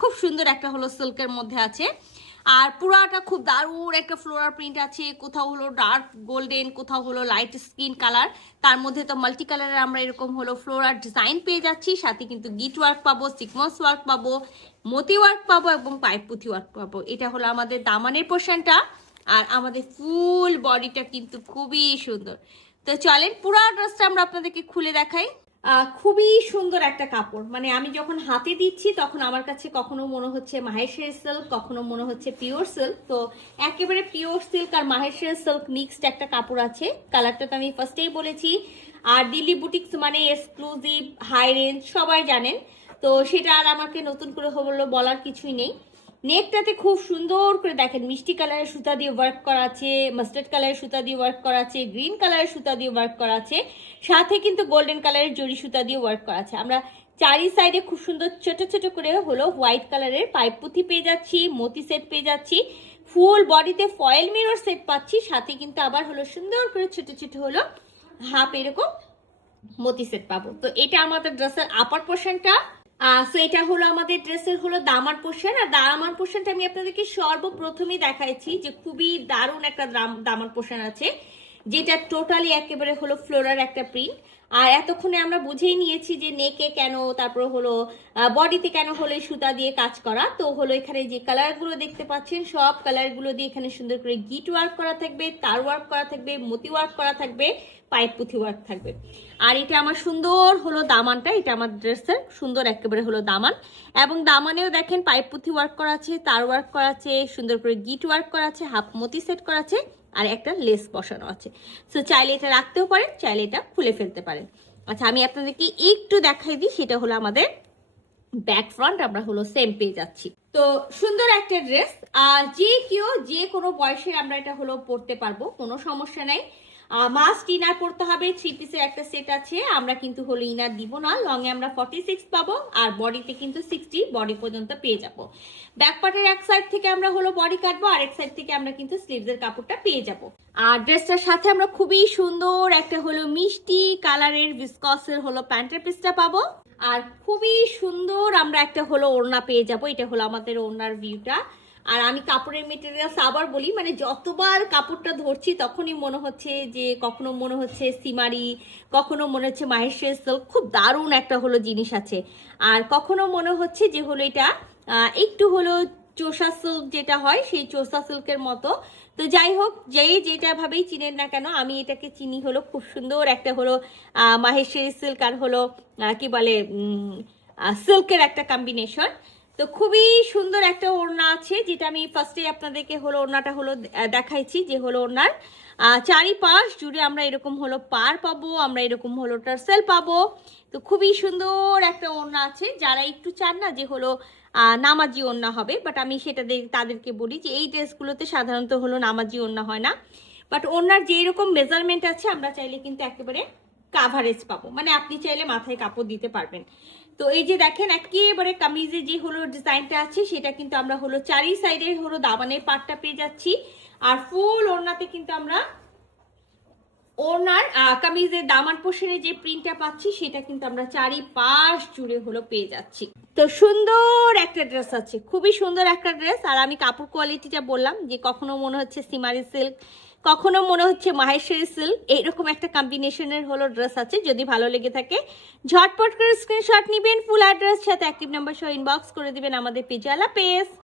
খুব সুন্দর একটা হলো সিল্কের মধ্যে আছে। আর পুরাটা খুব দারুণ একটা ফ্লোরার প্রিন্ট আছে। কোথাও হলো ডার্ক গোল্ডেন কোথাও হলো লাইট স্কিন কালার তার মধ্যে তো মাল্টি কালারের আমরা এরকম হলো ফ্লোরার ডিজাইন পেয়ে যাচ্ছি। সাথে কিন্তু গিট ওয়ার্ক পাবো সিকমস ওয়ার্ক পাবো মতি ওয়ার্ক পাবো এবং পাইপ পুঁথি ওয়ার্ক পাবো। এটা হলো আমাদের দামানের পোর্শনটা আর আমাদের ফুল বডিটা কিন্তু খুবই সুন্দর। তো চলেন পুরা ড্রেসটা আমরা আপনাদেরকে খুলে দেখাই। খুবই সুন্দর একটা কাপড়। মানে আমি যখন হাতে দিচ্ছি, তখন আমার কাছে কখনো মনে হচ্ছে মাহেশের সিল্ক কখনো মনে হচ্ছে পিওর সিল্ক তো একেবারে পিওর সিল্ক আর মাহেশের সিল্ক মিক্সড একটা কাপড় আছে। কালারটা তো আমি ফার্স্টেই বলেছি। আর দিল্লি বুটিক্স মানে এক্সক্লুসিভ হাই রেঞ্জ সবাই জানেন। তো সেটা আর আমাকে নতুন করে হলো বলার কিছুই নেই। নেকটাতে খুব সুন্দর করে দেখেন, মিষ্টি কালারের সুতা দিয়ে ওয়ার্ক করা আছে মাস্টার্ড কালারের সুতা দিয়ে ওয়ার্ক করা আছে গ্রিন কালারের সুতা দিয়ে ওয়ার্ক করা আছে সাথে কিন্তু গোল্ডেন কালারের জরি সুতা দিয়ে ওয়ার্ক করা আছে আমরা চারি সাইডে খুব সুন্দর ছোট ছোট করে হলো হোয়াইট কালারের পাইপ পুঁথি পেয়ে যাচ্ছি, মতি সেট পেয়ে যাচ্ছি ফুল বডিতে ফয়েল মিরর সেট পাচ্ছি, সাথে কিন্তু আবার হলো সুন্দর করে ছোট ছোট হলো হাফ এরকম মতি সেট পাবো। তো এটা আমাদের ড্রেসের আপার পোর্শনটা সো এটা হলো আমাদের ড্রেসের হলো দামার পোর্শন আর দামার পোর্শনটা আমি আপনাদেরকে সর্বপ্রথমেই দেখাইছি যে খুবই দারুণ একটা দাম- দামার পোর্শন আছে। যেটা টোটালি একেবারে হলো ফ্লোরার একটা প্রিন্ট আর এতক্ষণে আমরা বুঝেই নিয়েছি যে নেকে কেন, তারপর হলো বডিতে কেন হলো সুতা দিয়ে কাজ করা। তো হলো এখানে যে কালারগুলো দেখতে পাচ্ছেন, সব কালারগুলো দিয়ে এখানে সুন্দর করে গিট ওয়ার্ক করা থাকবে, তার ওয়ার্ক করা থাকবে, মতি ওয়ার্ক করা থাকবে পাইপ পুঁথি ওয়ার্ক থাকবে। আর এটা আমার সুন্দর হলো দামানটা, এটা আমার ড্রেসের সুন্দর একেবারে হলো দামান। এবং দামানেও দেখেন পাইপ পুঁথি ওয়ার্ক করা আছে, তার ওয়ার্ক করা আছে, সুন্দর করে গিট ওয়ার্ক করা আছে হাফ মতি সেট করা আছে। আর একটা লেস বসানো আছে। সো চাইলে এটা রাখতেও পারেন, চাইলে এটা খুলে ফেলতে পারেন। আচ্ছা আমি আপনাদেরকে একটু দেখাই দিই, সেটা হলো আমাদের ব্যাক ফ্রন্ট আমরা হলো সেম পেয়ে যাচ্ছি তো, সুন্দর একটা ড্রেস আর যে কেউ, যে কোনো বয়সে আমরা এটা হলো পরতে পারব, কোনো সমস্যা নাই। মাস্ট ইনার পড়তে হবে থ্রি পিসের একটা সেট আছে, আমরা কিন্তু হলো ইনার দিব না লং এ আমরা ফর্টি সিক্স পাবো, আর বডিতে কিন্তু সিক্সটি বডি পর্যন্ত পেয়ে যাব। ব্যাক পার্টের এক সাইড থেকে আমরা হলো বডি কাটবো, আর এক সাইড থেকে আমরা কিন্তু স্লিভসের কাপড়টা পেয়ে যাব। আর ড্রেসটার সাথে আমরা খুবই সুন্দর একটা হলো মিষ্টি কালারের ভিসকসের হলো প্যান্টের পিসটা পাবো। আর খুবই সুন্দর আমরা একটা হলো ওড়না পেয়ে যাব, এটা হলো আমাদের ওড়নার ভিউটা আর আমি কাপড়ের মেটেরিয়ালস আবার বলি মানে যতবার কাপড়টা ধরছি তখনই মনে হচ্ছে যে কখনো মনে হচ্ছে সিমারি, কখনো মনে হচ্ছে মাহেশের সিল্ক খুব দারুণ একটা হলো জিনিস আছে। আর কখনো মনে হচ্ছে যে হলো এটা একটু হলো চোষা সিল্ক যেটা হয়, সেই চোষা সিল্কের মতো। তো যাই হোক যেই যেটা ভাবেই চিনেন না কেন, আমি এটাকে চিনি হলো খুব সুন্দর একটা হলো মাহেশ্বরী সিল্ক আর হলো কি বলে সিল্কের একটা কম্বিনেশন তো খুবই সুন্দর একটা আছে, যেটা আমি ফার্স্টে আপনাদেরকে হলো ওড়নাটা হলো দেখাইছি যে হলো ওড়নার। চারিপাশ জুড়ে আমরা এরকম হলো পার পাবো, আমরা এরকম হলো টার্সেল পাবো। তো খুবই সুন্দর একটা ওড়না আছে। যারা একটু চান না যে হলো নামাজি ওড়না হবে বাট আমি সেটা তাদেরকে বলি যে এই ড্রেসগুলোতে সাধারণত হলো নামাজি ওড়না হয় না। বাট ওড়নার যে এরকম মেজারমেন্ট আছে, আমরা চাইলে কিন্তু একেবারে কাভারেজ পাবো। মানে আপনি চাইলে মাথায় কাপড় দিতে পারবেন। তো এই যে দেখেন, একেবারে কামিজে যে হলো ডিজাইনটা আছে, সেটা কিন্তু আমরা হলো চারি সাইডে হলো দাবানের পাটটা পেয়ে যাচ্ছি। আর ফুল ওড়নাতে কিন্তু আমরা ওনার কামিজের দামান পোষণে যে প্রিন্টটা পাচ্ছি, সেটা কিন্তু আমরা চারি পাশ জুড়ে হলো পেয়ে যাচ্ছি। তো সুন্দর একটা ড্রেস আছে। খুবই সুন্দর একটা ড্রেস আর আমি কাপড় কোয়ালিটিটা বললাম যে কখনো মনে হচ্ছে সিমারি সিল্ক কখনো মনে হচ্ছে মাহেশ্বরী সিল্ক এইরকম একটা কম্বিনেশনের হলো ড্রেস আছে, যদি ভালো লেগে থাকে, ঝটপট করে স্ক্রিনশট নেবেন ফুল অ্যাড্রেস সাথে অ্যাক্টিভ নাম্বার সহ ইনবক্স করে দিবেন আমাদের পেজে আলা পেজ